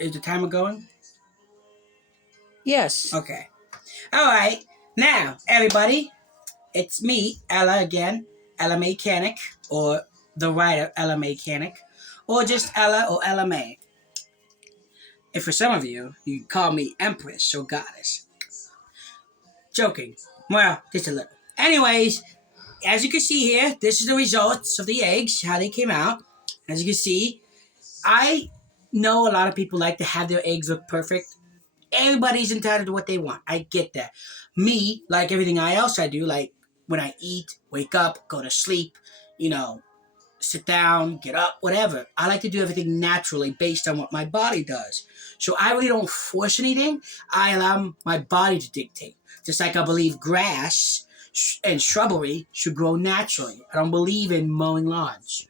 Is the timer going? Yes. Okay. All right. Now, everybody, it's me, Ella again, Ella May Canek, or the writer Ella May Canek, or just Ella or Ella May. And for some of you, you call me Empress or Goddess. Joking. Well, just a little. Anyways, as you can see here, this is the results of the eggs, how they came out. As you can see, I know a lot of people like to have their eggs look perfect. Everybody's entitled to what they want. I get that. Me, like everything else I do, like when I eat, wake up, go to sleep, you know, sit down, get up, whatever. I like to do everything naturally based on what my body does. So I really don't force anything. I allow my body to dictate. Just like I believe grass and shrubbery should grow naturally. I don't believe in mowing lawns.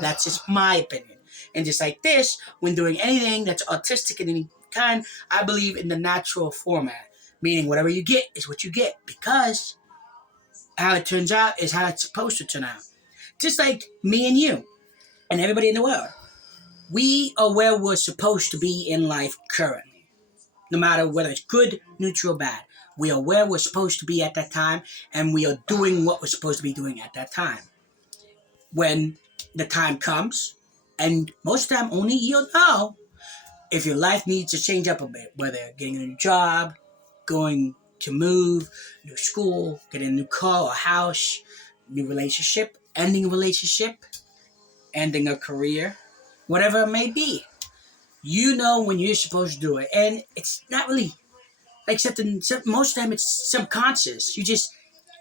That's just my opinion. And just like this, when doing anything that's artistic in any kind, I believe in the natural format. Meaning whatever you get is what you get. Because how it turns out is how it's supposed to turn out. Just like me and you and everybody in the world. We are where we're supposed to be in life currently. No matter whether it's good, neutral, or bad. We are where we're supposed to be at that time, and we are doing what we're supposed to be doing at that time. When the time comes, and most of the time only you'll know if your life needs to change up a bit, whether getting a new job, going to move, new school, getting a new car or house, new relationship, ending a relationship, ending a career, whatever it may be. You know when you're supposed to do it. And it's not really, except most of the time it's subconscious. You just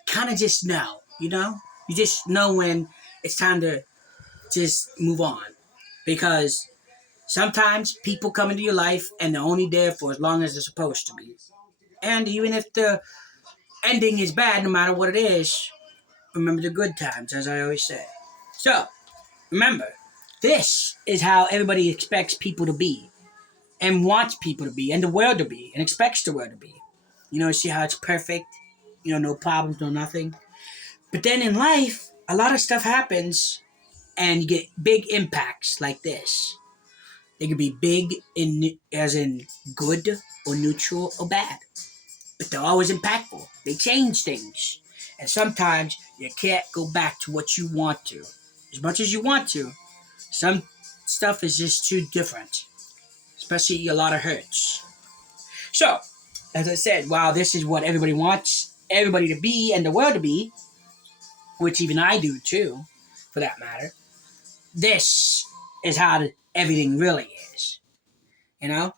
kind of just know, you know? You just know when it's time to just move on. Because sometimes people come into your life and they're only there for as long as they're supposed to be. And even if the ending is bad, no matter what it is, remember the good times, as I always say. So, remember, this is how everybody expects people to be, and wants people to be, and the world to be, and expects the world to be. You know, see how it's perfect? You know, no problems, no nothing. But then in life, a lot of stuff happens, and you get big impacts like this. They could be big as in good or neutral or bad. But they're always impactful. They change things. And sometimes you can't go back to what you want to. As much as you want to, some stuff is just too different. Especially a lot of hurts. So, as I said, while this is what everybody wants everybody to be and the world to be, which even I do too, for that matter, this is how everything really is. You know?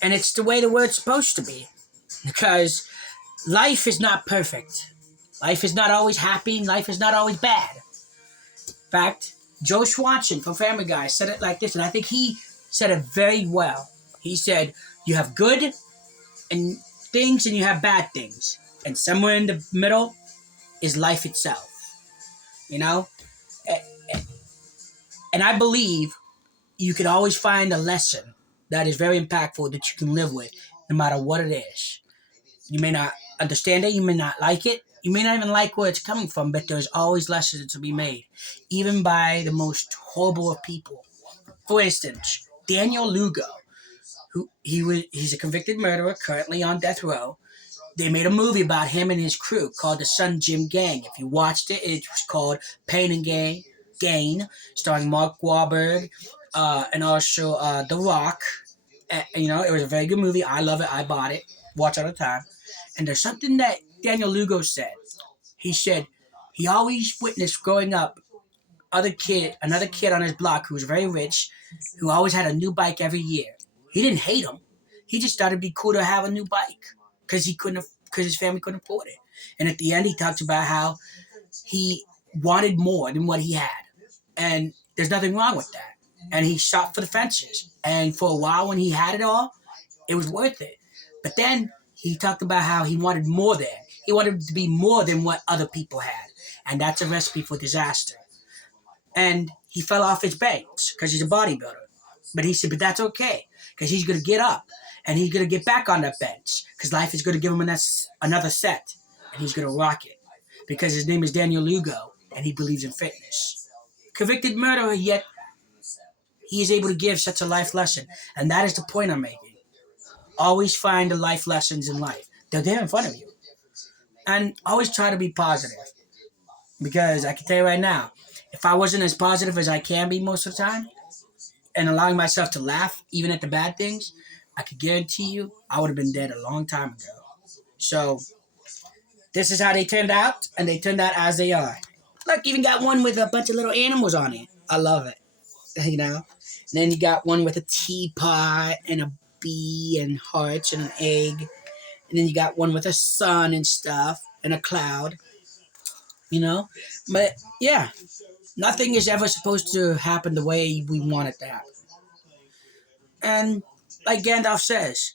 And it's the way the world's supposed to be. Because life is not perfect. Life is not always happy, and life is not always bad. In fact, Joe Swanson from Family Guy said it like this, and I think he said it very well. He said, you have good and things and you have bad things. And somewhere in the middle is life itself. You know? And I believe you can always find a lesson that is very impactful that you can live with, no matter what it is. You may not understand it, you may not like it, you may not even like where it's coming from, but there's always lessons to be made, even by the most horrible of people. For instance, Daniel Lugo, he's a convicted murderer currently on death row. They made a movie about him and his crew called The Sun Jim Gang. If you watched it, it was called Pain and Gain, starring Mark Wahlberg and also The Rock. You know, it was a very good movie. I love it. I bought it. Watch all the time. And there's something that Daniel Lugo said. He said he always witnessed growing up another kid on his block who was very rich, who always had a new bike every year. He didn't hate him. He just thought it'd be cool to have a new bike because his family couldn't afford it. And at the end, he talked about how he wanted more than what he had, and there's nothing wrong with that. And he shot for the fences. And for a while, when he had it all, it was worth it. But then he talked about how he wanted more than. He wanted it to be more than what other people had. And that's a recipe for disaster. And he fell off his bench because he's a bodybuilder. But he said, but that's okay, because he's going to get up and he's going to get back on that bench because life is going to give him another set and he's going to rock it because his name is Daniel Lugo and he believes in fitness. Convicted murderer, yet he is able to give such a life lesson. And that is the point I'm making. Always find the life lessons in life. They're there in front of you. And always try to be positive. Because I can tell you right now, if I wasn't as positive as I can be most of the time, and allowing myself to laugh even at the bad things, I could guarantee you I would have been dead a long time ago. So this is how they turned out, and they turned out as they are. Look, even got one with a bunch of little animals on it. I love it. You know? And then you got one with a teapot and a bee and hearts and an egg. And then you got one with a sun and stuff and a cloud. You know? But yeah, nothing is ever supposed to happen the way we want it to happen. And like Gandalf says,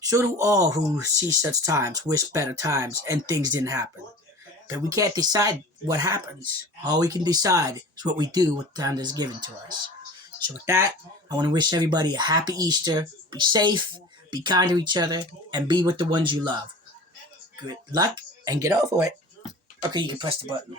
so do all who see such times, wish better times, and things didn't happen. But we can't decide what happens. All we can decide is what we do with the time that's given to us. So with that, I want to wish everybody a happy Easter. Be safe, be kind to each other, and be with the ones you love. Good luck, and get over it. Okay, you can press the button.